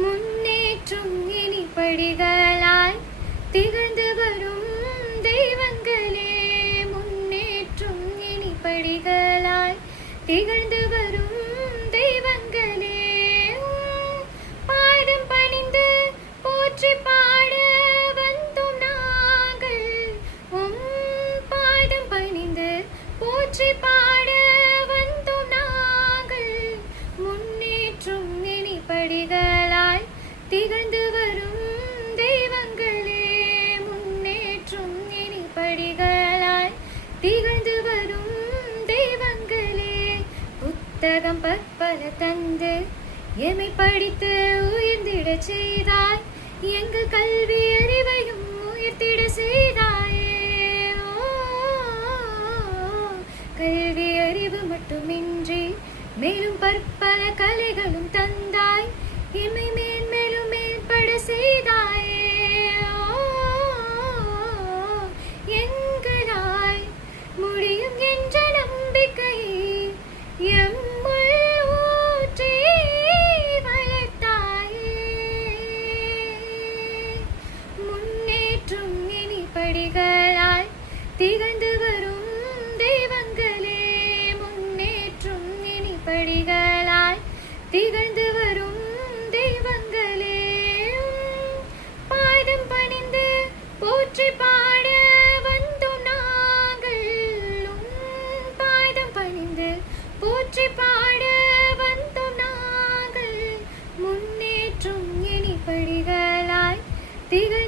முன்னேற்றும் இனி படிகளாய் திகழ்ந்து வரும் தெய்வங்களே, முன்னேற்றும் இனி படிகளாய் திகழ்ந்து வரும் தெய்வங்களே, பாதம் பணிந்து போற்றி பாட வந்தோம் நாங்கள். பாதம் பணிந்து போற்றி பாட வந்தோம் நாங்கள். முன்னேற்றும் இனி படிகளாய் திகழ்ந்து வரும் தெய்வங்களே, முன்னேற்றும் இனி படிகளாய் திகழ்ந்து வரும் தெய்வங்களே. புத்தகம் பற்பல தந்து எமை படித்து உயர்ந்திடச் செய்தாய், எங்கள் கல்வி அறிவையும் உயர்த்திட செய்தாயே. கல்வி அறிவு மட்டுமின்றி மேலும் பற்பல கலைகளும் தந்தாய், எமை மேன்மேலும் மேம்பட செய்தாயே. எங்களாய் முடியும் என்ற நம்பிக்கையை எம்முள் ஊற்றி வளர்த்தாயே. முன்னேற்றும் இனி படிகளாய் திகழ்ந்து வரும் தெய்வங்களே, முன்னேற்றும் இனி படிகளாய் திகழ்ந்து வரும் தெய்வங்களே, பாதம் பணிந்து போற்றி பாட வந்தோம் நாங்கள். பாதம் பணிந்து போற்றி பாட வந்தோம் நாங்கள். முன்னேற்றும் இனி படிகளாய் திகழ்